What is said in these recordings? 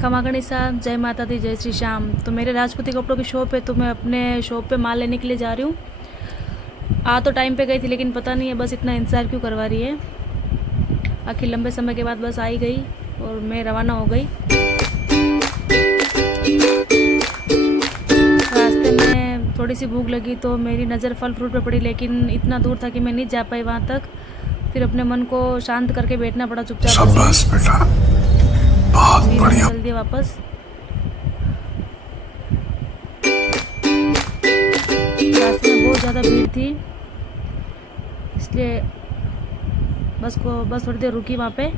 खमा गणिसा, जय माता दी, जय श्री श्याम। तो मेरे राजपूती कपड़ों की शॉप है, तो मैं अपने शॉप पे माल लेने के लिए जा रही हूँ। आ तो टाइम पे गई थी, लेकिन पता नहीं है बस इतना इंतज़ार क्यों करवा रही है। आखिर लंबे समय के बाद बस आई गई और मैं रवाना हो गई। रास्ते में थोड़ी सी भूख लगी तो मेरी नज़र फल फ्रूट पे पड़ी, लेकिन इतना दूर था कि मैं नहीं जा पाई वहाँ तक। फिर अपने मन को शांत करके बैठना पड़ा चुपचाप। शाबाश बेटा, बहुत बढ़िया। चल दिया वापस। रास्ते में बहुत ज़्यादा भीड़ थी, इसलिए बस थोड़ी देर रुकी वहाँ पे।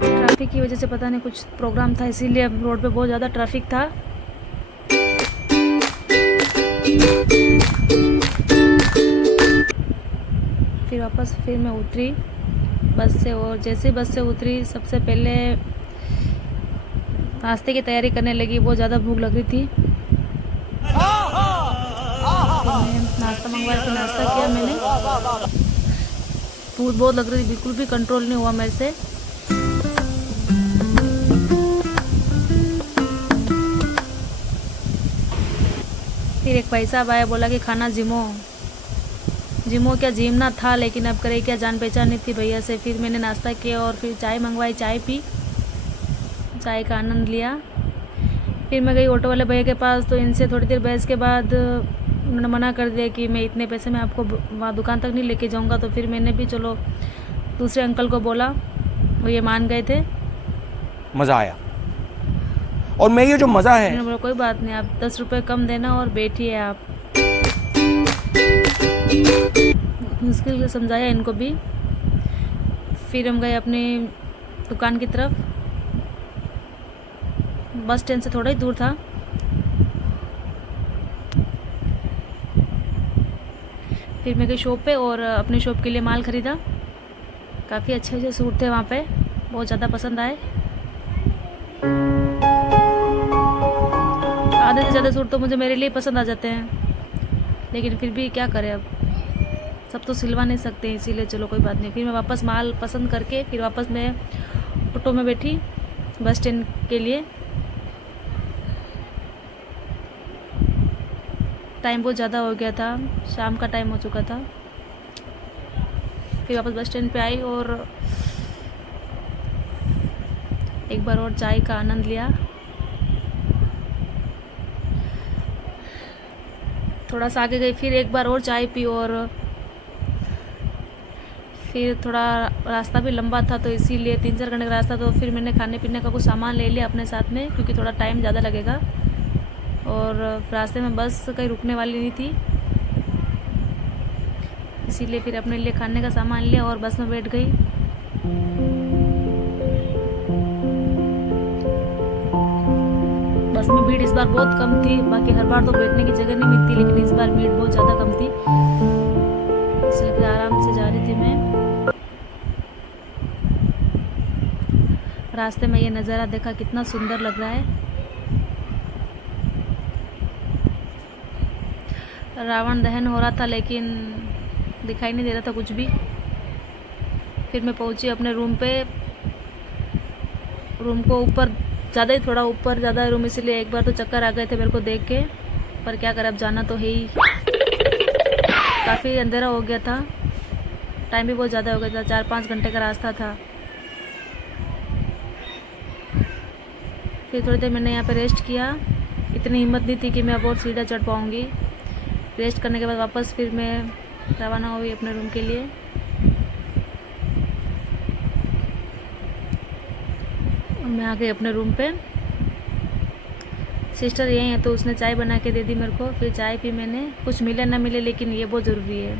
ट्रैफिक की वजह से पता नहीं कुछ प्रोग्राम था, इसीलिए रोड पे बहुत ज़्यादा ट्रैफिक था। फिर मैं उतरी बस से, और जैसे बस से उतरी सबसे पहले नाश्ते की तैयारी करने लगी। बहुत ज़्यादा भूख लग रही थी। नाश्ता मंगवाया, फिर नाश्ता किया मैंने। भूख बहुत लग रही थी, बिल्कुल भी कंट्रोल नहीं हुआ मेरे से। फिर एक भाई साहब आया, बोला कि खाना जिमो क्या जिमना था, लेकिन अब करे क्या, जान पहचान नहीं थी भैया से। फिर मैंने नाश्ता किया और फिर चाय मंगवाई, चाय पी, चाय का आनंद लिया। फिर मैं गई ऑटो वाले भैया के पास, तो इनसे थोड़ी देर बहस के बाद उन्होंने मना कर दिया कि मैं इतने पैसे में आपको वहाँ दुकान तक नहीं लेके जाऊँगा। तो फिर मैंने भी चलो दूसरे अंकल को बोला, वो ये मान गए थे। मज़ा आया, और मैं ये जो मज़ा है, मैंने बोला कोई बात नहीं, आप 10 रुपये कम देना और बैठिए आप। मुश्किल से समझाया इनको भी। फिर हम गए अपनी दुकान की तरफ। बस स्टैंड से थोड़ा ही दूर था। फिर मैं गई शॉप पे और अपने शॉप के लिए माल ख़रीदा। काफ़ी अच्छे अच्छे सूट थे वहाँ पे, बहुत ज़्यादा पसंद आए। आधे से ज़्यादा सूट तो मुझे मेरे लिए पसंद आ जाते हैं, लेकिन फिर भी क्या करें, अब सब तो सिलवा नहीं सकते, इसीलिए चलो कोई बात नहीं। फिर मैं वापस माल पसंद करके फिर वापस मैं ऑटो में बैठी बस स्टैंड के लिए। टाइम बहुत ज़्यादा हो गया था, शाम का टाइम हो चुका था। फिर वापस बस स्टैंड पे आई और एक बार और चाय का आनंद लिया। थोड़ा सा आगे गई, फिर एक बार और चाय पी, और फिर थोड़ा रास्ता भी लंबा था, तो इसीलिए 3-4 घंटे का रास्ता, तो फिर मैंने खाने पीने का कुछ सामान ले लिया अपने साथ में, क्योंकि थोड़ा टाइम ज़्यादा लगेगा। और रास्ते में बस कहीं रुकने वाली नहीं थी, इसीलिए फिर अपने लिए खाने का सामान लिया और बस में बैठ गई। बस में भीड़ इस बार बहुत कम थी, बाकी हर बार तो बैठने की जगह नहीं मिलती, लेकिन इस बार भीड़ बहुत ज़्यादा कम थी, इसलिए फिर आराम से जा रही थी मैं। रास्ते में ये नज़ारा देखा, कितना सुंदर लग रहा है। रावण दहन हो रहा था, लेकिन दिखाई नहीं दे रहा था कुछ भी। फिर मैं पहुंची अपने रूम पे। रूम को ऊपर ज़्यादा ही, थोड़ा ऊपर ज़्यादा रूम, इसलिए एक बार तो चक्कर आ गए थे मेरे को देख के, पर क्या करें, अब जाना तो है ही। काफ़ी अंधेरा हो गया था, टाइम भी बहुत ज़्यादा हो गया था, 4-5 घंटे का रास्ता था। फिर थोड़ी देर मैंने यहाँ पे रेस्ट किया। इतनी हिम्मत नहीं थी कि मैं अब और सीढ़ियाँ चढ़ पाऊँगी। रेस्ट करने के बाद वापस फिर मैं रवाना हुई अपने रूम के लिए। मैं आ गई अपने रूम पे। सिस्टर यहीं है, तो उसने चाय बना के दे दी मेरे को। फिर चाय पी मैंने, कुछ मिले ना मिले, लेकिन ये बहुत ज़रूरी है।